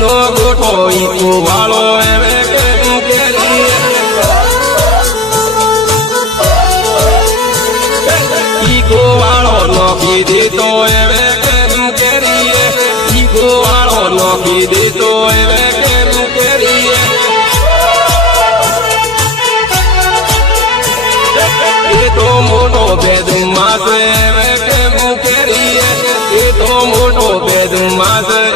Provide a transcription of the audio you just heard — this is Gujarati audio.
નો ગોઠો ઈકો વાળો હવે કેમ કેરી ઈકો વાળો નોખી દીધો હવે કેમ કેરી ઈકો વાળો નોખી દીધો હવે કેમ કેરી એ તો મોટો ભેદ માસે હવે કેમ કેરી એ તો મોટો ભેદ માસે